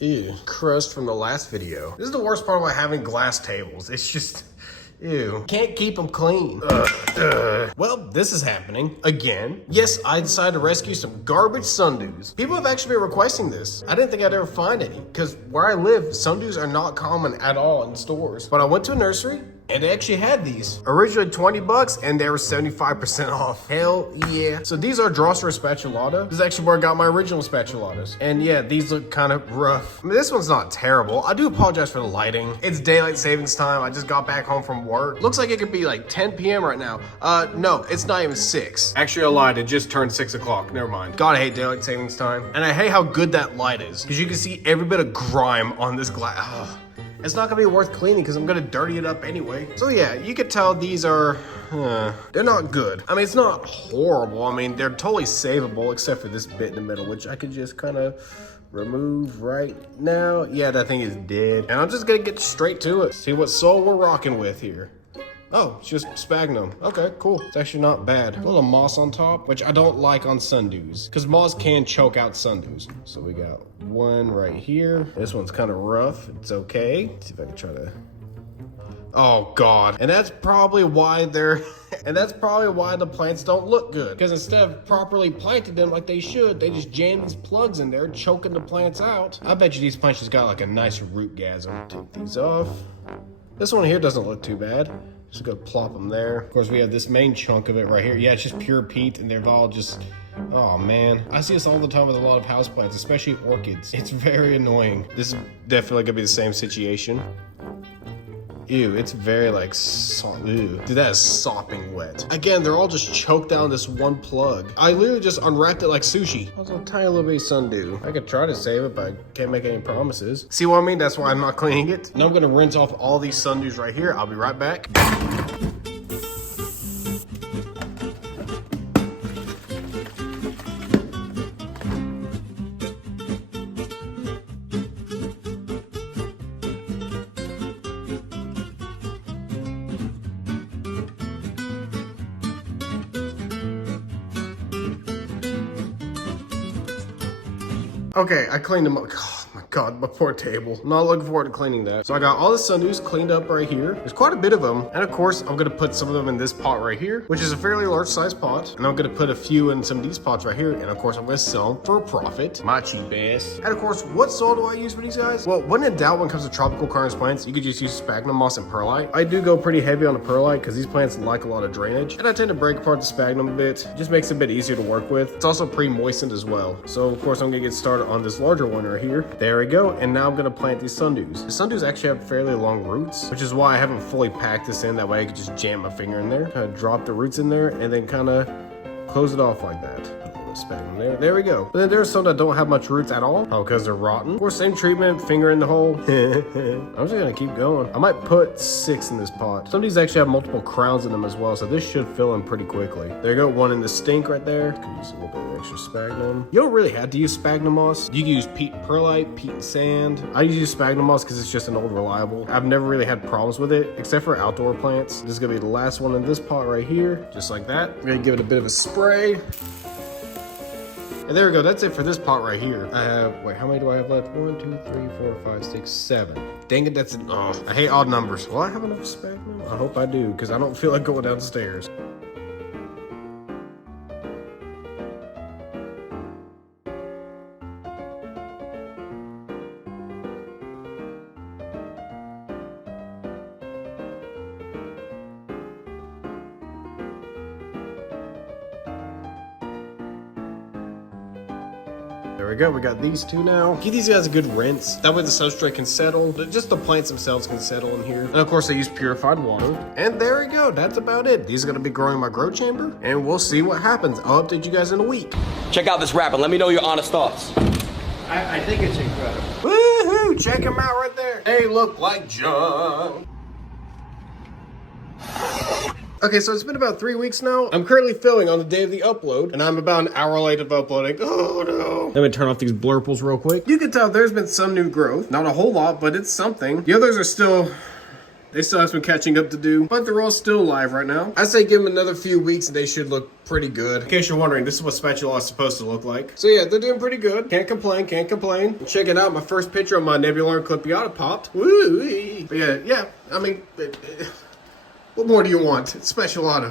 Ew, crust from the last video. This is the worst part about having glass tables. It's just, ew. Can't keep them clean. Well, this is happening again. Yes, I decided to rescue some garbage Sundews. People have actually been requesting this. I didn't think I'd ever find any, because where I live, Sundews are not common at all in stores. But I went to a nursery, and they actually had these. Originally 20 bucks, and they were 75% off. Hell yeah. So these are Drosser spatulata. This is actually where I got my original spatulatas. And yeah, these look kind of rough. I mean, this one's not terrible. I do apologize for the lighting. It's daylight savings time. I just got back home from work. Looks like it could be like 10 p.m. right now. No, it's not even 6. Actually, I lied. It just turned 6 o'clock. Never mind. God, I hate daylight savings time. And I hate how good that light is, because you can see every bit of grime on this glass. It's not gonna be worth cleaning because I'm gonna dirty it up anyway. So yeah, you could tell these are, they're not good. I mean, it's not horrible. I mean, they're totally savable except for this bit in the middle, which I could just kind of remove right now. Yeah, that thing is dead. And I'm just gonna get straight to it. See what sole we're rocking with here. Oh, it's just sphagnum. Okay, cool. It's actually not bad. A little moss on top, which I don't like on Sundews, because moss can choke out Sundews. So we got one right here. This one's kind of rough. It's okay. Let's see if I can try to... Oh God. And that's probably why they're... and that's probably why the plants don't look good. Because instead of properly planting them like they should, they just jam these plugs in there, choking the plants out. I bet you these plants just got like a nice root gasm. Take these off. This one here doesn't look too bad. Just gonna plop them there. Of course, we have this main chunk of it right here. Yeah, it's just pure peat, and they've all just... Oh man, I see this all the time with a lot of houseplants, especially orchids. It's very annoying. This is definitely gonna be the same situation. Ew, it's very like, ew. Dude, that is sopping wet. Again, they're all just choked down this one plug. I literally just unwrapped it like sushi. Also a tiny little bit sundew. I could try to save it, but I can't make any promises. See what I mean? That's why I'm not cleaning it. Now I'm gonna rinse off all these sundews right here. I'll be right back. Okay, I cleaned them up. Oh my God, my poor table. I'm not looking forward to cleaning that. So I got all the Sundews cleaned up right here. There's quite a bit of them. And of course, I'm gonna put some of them in this pot right here, which is a fairly large size pot. And I'm gonna put a few in some of these pots right here. And of course, I'm gonna sell them for a profit. My cheap ass. And of course, what soil do I use for these guys? Well, when in doubt, when it comes to tropical cactus plants, you could just use sphagnum moss and perlite. I do go pretty heavy on the perlite because these plants like a lot of drainage. And I tend to break apart the sphagnum a bit. It just makes it a bit easier to work with. It's also pre-moistened as well. So of course, I'm gonna get started on this larger one right here. There we go. And now I'm gonna plant these Sundews. The Sundews actually have fairly long roots, which is why I haven't fully packed this in. That way I could just jam my finger in there, kind of drop the roots in there, and then kind of close it off like that. Sphagnum there. There we go. But then there's some that don't have much roots at all. Oh, because they're rotten. Of course, same treatment, finger in the hole. I'm just gonna keep going. I might put 6 in this pot. Some of these actually have multiple crowns in them as well, so this should fill in pretty quickly. There you go, one in the stink right there. Could use a little bit of extra sphagnum. You don't really have to use sphagnum moss. You can use peat and perlite, peat and sand. I use sphagnum moss because it's just an old reliable. I've never really had problems with it, except for outdoor plants. This is gonna be the last one in this pot right here, just like that. I'm gonna give it a bit of a spray. And there we go, that's it for this pot right here. I have, wait, how many do I have left? 1, 2, 3, 4, 5, 6, 7. Dang it, that's it. Oh, I hate odd numbers. Will I have enough sphagnum? I hope I do, because I don't feel like going downstairs. There we go, we got these two now. Give these guys a good rinse. That way the substrate can settle. Just the plants themselves can settle in here. And of course I use purified water. And there we go, that's about it. These are gonna be growing in my grow chamber, and we'll see what happens. I'll update you guys in a week. Check out this rap and let me know your honest thoughts. I think it's incredible. Woohoo, check him out right there. They look like junk. Okay, so it's been about 3 weeks now. I'm currently filming on the day of the upload, and I'm about an hour late of uploading. Oh no. Let me turn off these blurples real quick. You can tell there's been some new growth. Not a whole lot, but it's something. The others are still They still have some catching up to do, but they're all still alive right now. I say give them another few weeks and they should look pretty good. In case you're wondering, this is what spatula is supposed to look like. So yeah, they're doing pretty good. Can't complain, can't complain. Check it out, my first picture of my Nebular and Clipiata popped. Woo! But yeah, I mean, what more do you want? It's spatula.